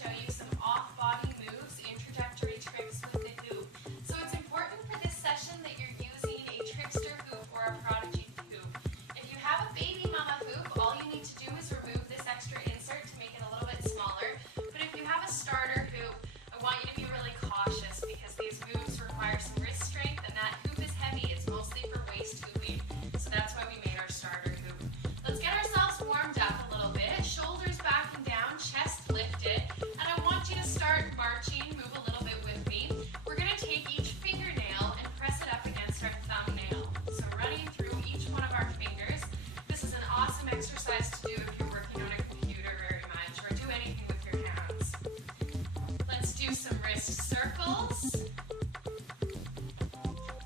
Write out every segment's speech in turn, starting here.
show you some off-body moves, introductory tricks with the hoop. So it's important for this session that you're using a Trickster Hoop or a Prodigy Hoop. If you have a baby mama hoop, all you need to do is remove this extra insert to make it a little bit smaller. But if you have a starter hoop, I want you to be really cautious because these moves require some wrist strength, and that hoop is heavy. It's mostly for waist hooping. So that's why we made our starter hoop. Let's get ourselves warmed up a little bit. Shoulders back and down, chest lifted. And I want you to start marching, move a little bit with me. We're going to take each fingernail and press it up against our thumbnail. So running through each one of our fingers. This is an awesome exercise to do if you're working on a computer very much, or do anything with your hands. Let's do some wrist circles.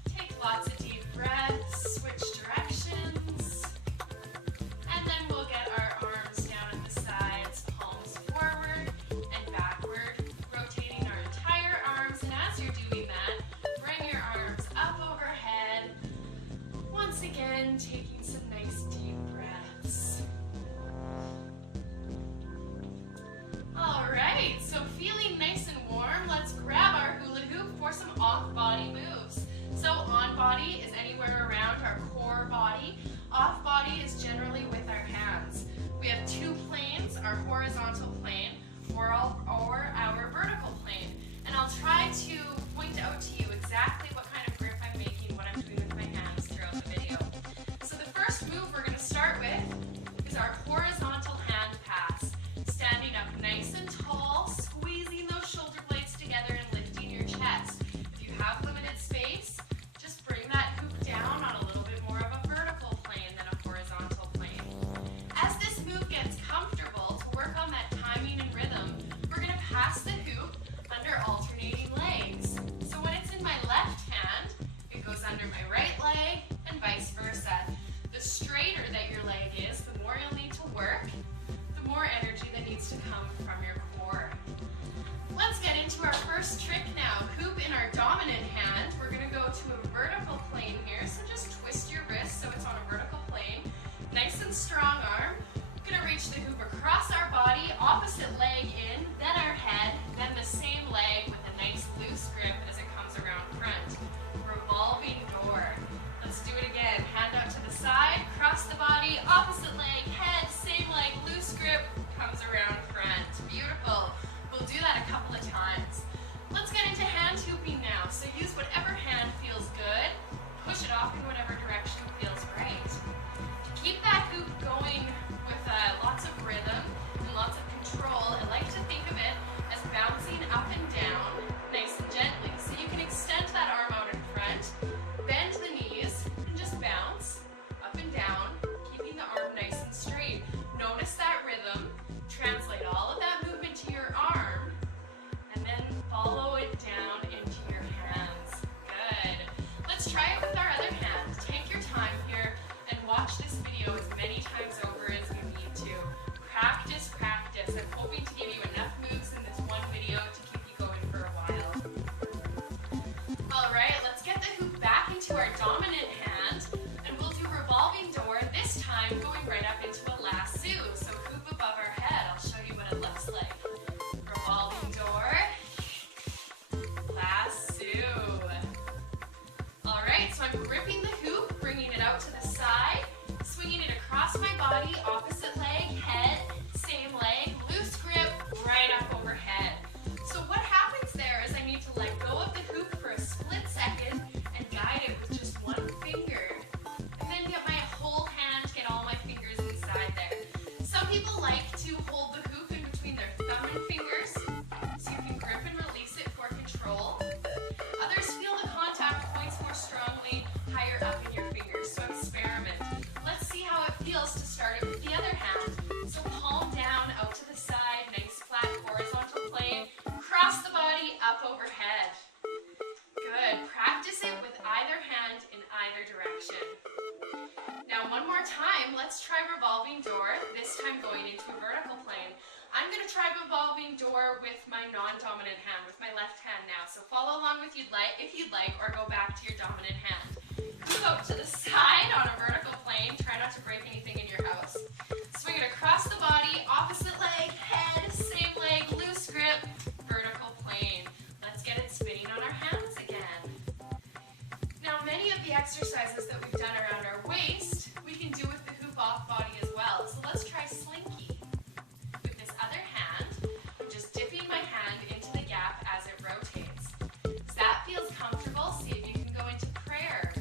Take lots of deep breaths, switch directions. And then we'll get our arms down at the sides, palms forward and backward, rotating our entire arms. And as you're doing that, bring your arms up overhead. Once again, taking some nice deep breaths. All right, so feeling nice and warm, let's grab our hula hoop for some off-body moves. So on body is anywhere around our core body. Off body is generally with our hands. We have two planes, our horizontal plane or our vertical plane. And I'll try to point out to you exactly what kind of grip I'm making, what I'm doing with my hands throughout the video. So the first move we're going to start with is our horizontal hand pass. Standing up nice and tall, squeezing those shoulder blades together and lifting your chest. If you have limited space, just bring that hoop down on a little bit more of a vertical plane than a horizontal plane. As this move gets comfortable, to work on that timing and rhythm, we're going to pass the hoop under alternating legs. So when it's in my left hand, it goes under my right leg and vice versa. The straighter that your leg is, the more you'll need to work, the more energy that needs to come from your core. Let's get into our first trick now. Hoop in our dominant hand. We're going to go to a vertical plane here, so just twist your wrist so it's on a vertical plane. Nice and strong arm. Going to reach the hoop across our body, opposite leg in, then our head, then the same leg with a nice loose grip as it comes around front. Revolving door. Let's do it again. Hand out to the side, cross the body, opposite leg, head, same leg, loose grip, comes around front. Beautiful. We'll do that a couple of times. Let's get into hand hooping now. So use whatever hand feels good. Push it off in whatever direction feels right. To keep that hoop going with lots of rhythm and lots of control, I like to think of it as bouncing up and down nice and gently. So you can extend that arm out in front, bend the knees, and just bounce up and down, keeping the arm nice and straight. Notice that rhythm. Translate all of that movement to your arm, and then follow it down into your hands. Good. Let's try it with our other hand. Take your time here and watch this video as many times over as you need to. Practice, practice. I'm hoping to give you enough moves in this one video to keep you going for a while. All right, let's get the hoop back into our dominant hand, and we'll do revolving door, this time going right up into a lasso. So hoop above our head. I'll show you what it looks like. Revolving door, lasso. All right, so I'm gripping the hoop, bringing it out to the side, swinging it across my body, opposite leg, head, same leg, loose grip, right up overhead. So what happens there is I need to let go of the hoop for a split second and guide it with just one finger. And then get my whole hand, get all my fingers inside there. Some people like to hold the hoop in between their thumb and fingers, so you can grip and release it for control. Others feel the contact points more strongly higher up in your fingers, so experiment. Let's see how it feels to start it with the other hand. So palm down, out to the side, nice flat horizontal plane, cross the body, up overhead. Good. Practice it with either hand in either direction. Now one more time, let's try revolving door, this time going into a vertical plane. I'm going to try revolving door with my non-dominant hand, with my left hand now. So follow along if you'd like, or go back to your dominant hand. Move out to the side on a vertical plane. Try not to break anything in your house. Swing it across the body, opposite leg, head, same leg, loose grip. exercises that we've done around our waist, we can do with the hoop off body as well. So let's try slinky. With this other hand, I'm just dipping my hand into the gap as it rotates. If that feels comfortable, see if you can go into prayer.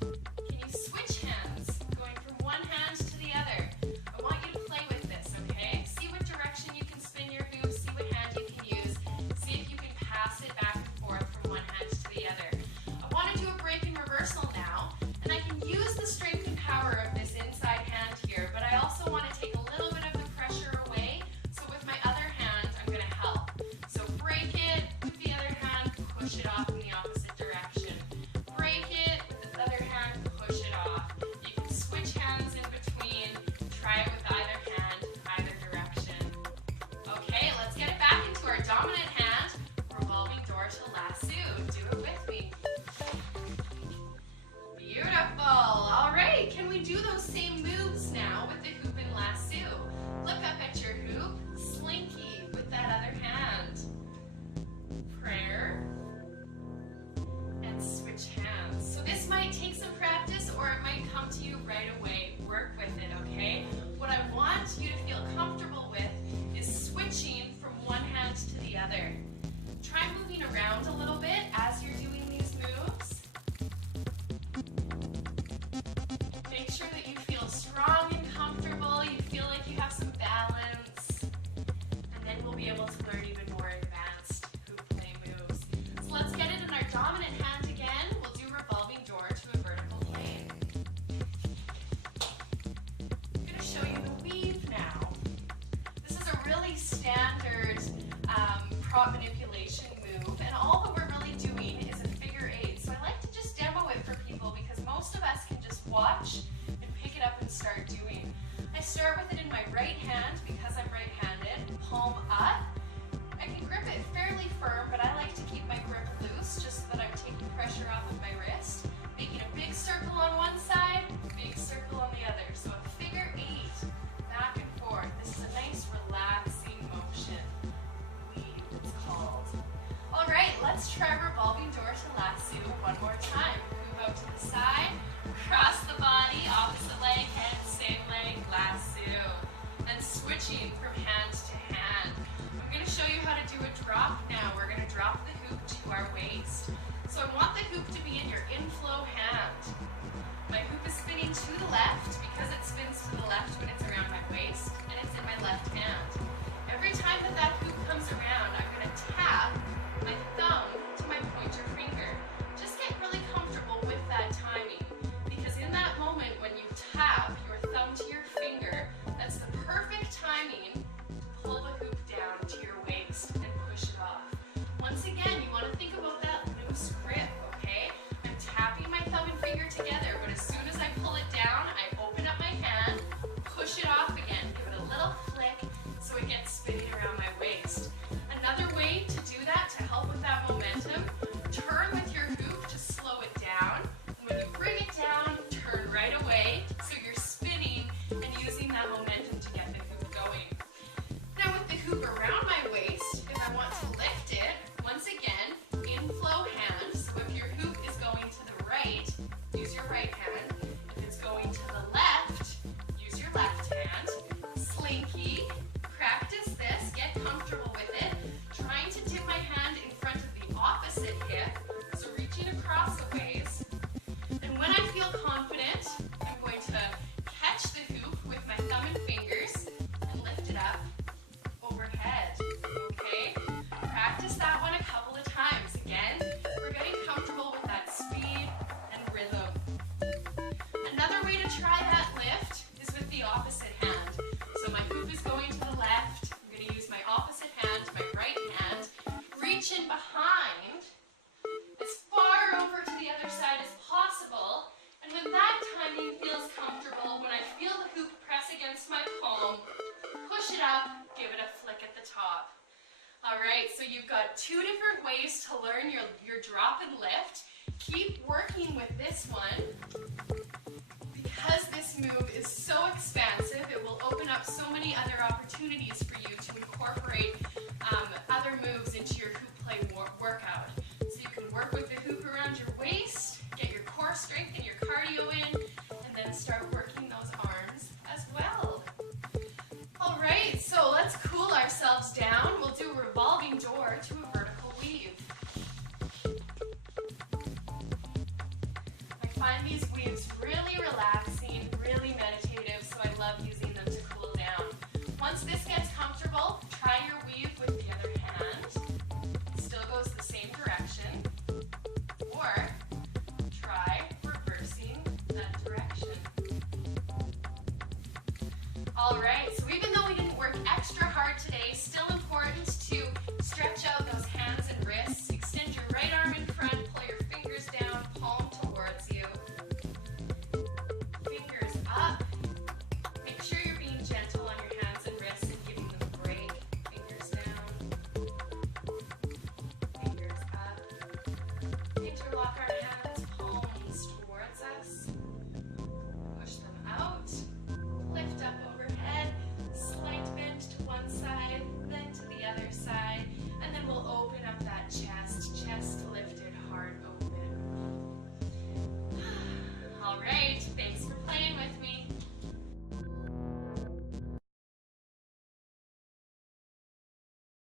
Can you switch hands, going from one hand to the other? I want you to play with this, okay? See what direction you can spin your hoop, see what hand you can use, see if you can pass it back and forth from one hand to the other. I want to do a break and reversal now, and I can use the strength and power of this inside hand here, but I also want to take a little bit of the pressure away, so with my other hand, I'm going to help. So break it with the other hand, push it off in the opposite direction. Break it with the other hand, push it off. You can switch hands in between, try it with either hand, either direction. Okay, let's get it back into our dominant hand, revolving door to lasso. Do it with me. Beautiful. All right, can we do those same moves now with the hoop and lasso? Look up at your hoop, slinky with that other hand. Prayer, and switch hands. So this might take some practice or it might come to you right away. Work with it, okay? What I want you to feel comfortable with is switching from one hand to the other. Try moving around a little bit as you're doing these moves. Make sure that you feel strong and comfortable, you feel like you have some balance, and then we'll be able to learn even more advanced hoop play moves. So let's get it in our dominant hand again. We'll do revolving door to a vertical plane. I'm going to show you the weave now. This is a really standard prop manipulation move, and all that we're really doing is a figure eight. So I like to just demo it for people because most of us can just watch and pick it up and start doing. I start with it in my right hand because I'm right-handed, palm up. I can grip it fairly firm, but I like to keep my grip loose just so that I'm taking pressure off of my wrist, making a big circle on one side, big circle on the other. So a figure eight, back and forth. This is a nice relaxing motion. Weave, it's called. All right, let's try revolving door to lasso one more time. Move out to the side, cross the body, opposite leg, head, same leg, lasso. And switching from hand to hand. I'm going to show you how to do a drop now. We're going to drop the hoop to our waist. So I want the hoop to be in your inflow hand. My hoop is spinning to the left because it spins to the left when it's around my waist, and it's in my left hand. Every time that that hoop comes around, I'm going to tap my thumb to my pointer finger. Just get really comfortable with that timing, because in that moment when you tap your thumb to your finger, that's the perfect timing to pull the hoop down to your waist and push it off. Once again, you want to think about that loose grip, okay? I'm tapping my thumb and finger together, but as soon as I pull it down, I open up my hand, push it off again, give it a little flick so it gets spinning around my waist. Another way to do that, to help with that momentum, turn with your hoop to slow it down. When you bring it down, turn right away so you're spinning and using that momentum to get the hoop going. Now with the hoop around my waist, if I want to lift it, once again, inflow hand. So if your hoop is going to the right, use your right hand. If it's going to the left, use your left hand. Slinky. Practice this, get comfortable with it. Trying to dip my hand in front of the opposite hip, so reaching across a ways. And when I feel confident, I'm going to catch the hoop with my thumb and fingers and lift it up overhead. Okay? Practice that one a couple of times. Again, we're getting comfortable with that speed and rhythm. Another way to try that lift is with the opposite hand. So my hoop is going to the left. I'm going to use my opposite hand, my right hand. Reach in behind as far over to the other side as possible. And when that timing feels comfortable, when I feel the hoop press against my palm, push it up, give it a flick at the top. All right, so you've got two different ways to learn your drop and lift. Keep working with this one. Because this move is so expansive, it will open up so many other opportunities for you to incorporate other moves into your hoop play workout. So you can work with the hoop around your waist, get your core strength find these weaves really relaxing, really meditative, so I love using them to cool down. Once this gets comfortable, try your weave with the other hand. It still goes the same direction. Or try reversing that direction. Alright, so even though we didn't work extra hard today, still important to stretch out those hands and wrists, extend your right arm